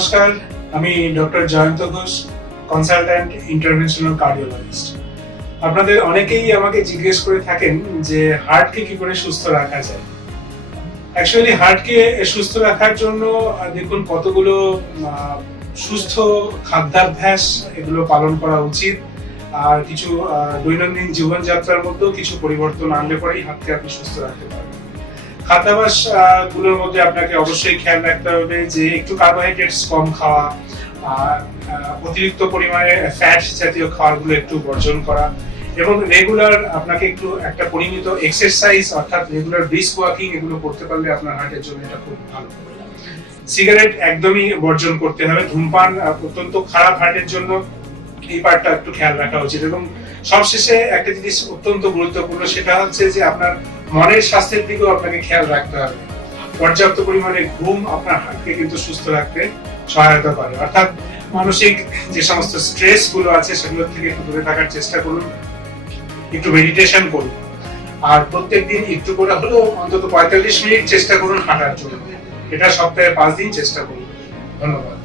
নমস্কার, আমি doctor Jayanta Ghosh, consultant interventional cardiologist. আপনাদের অনেকেই আমাকে জিজ্ঞেস করে থাকেন যে হার্টকে কি করে সুস্থ রাখা যায়। অ্যাকচুয়ালি হার্টকে সুস্থ রাখার জন্য দেখুন কতগুলো সুস্থ খাদ্যাভ্যাস এগুলো পালন করা উচিত, আর কিছু দৈনন্দিন জীবনযাত্রার মধ্যেও কিছু পরিবর্তন আনলে পরেই হার্টকে আপনি সুস্থ রাখতে পারবেন। খাদ্যাভ্যাস গুলোর মধ্যে আপনাকে অবশ্যই খেয়াল রাখতে হবে যে একটু কার্বোহাইড্রেটস কম খাওয়া, অতিরিক্ত পরিমাণে ফ্যাট জাতীয় খাবারগুলো একটু বর্জন করা, এবং রেগুলার আপনাকে একটু একটা পরিমিত এক্সারসাইজ অর্থাৎ রেগুলার ব্রিস্ক ওয়াকিং এগুলো করতে পারলে আপনার হার্টের জন্য এটা খুব ভালো। সিগারেট একদমই বর্জন করতে হবে। ধূমপান অত্যন্ত খারাপ হার্টের জন্য, এই পার্টটা একটু খেয়াল রাখা উচিত। এবং সবশেষে একটা জিনিস অত্যন্ত গুরুত্বপূর্ণ, সেটা হচ্ছে যে আপনার মনের স্বাস্থ্যের দিকেও আপনাকে খেয়াল রাখতে হবে। পর্যাপ্ত পরিমাণে ঘুম আপনার হার্টকে কিন্তু সুস্থ রাখতে সহায়তা করে। অর্থাৎ মানসিক যে সমস্ত স্ট্রেস গুলো আছে সেগুলো থেকে একটু দূরে থাকার চেষ্টা করুন, একটু মেডিটেশন করুন, আর প্রত্যেকদিন একটু করে হলেও অন্তত 45 মিনিট চেষ্টা করুন হাঁটার জন্য। এটা সপ্তাহে 5 দিন চেষ্টা করুন। ধন্যবাদ।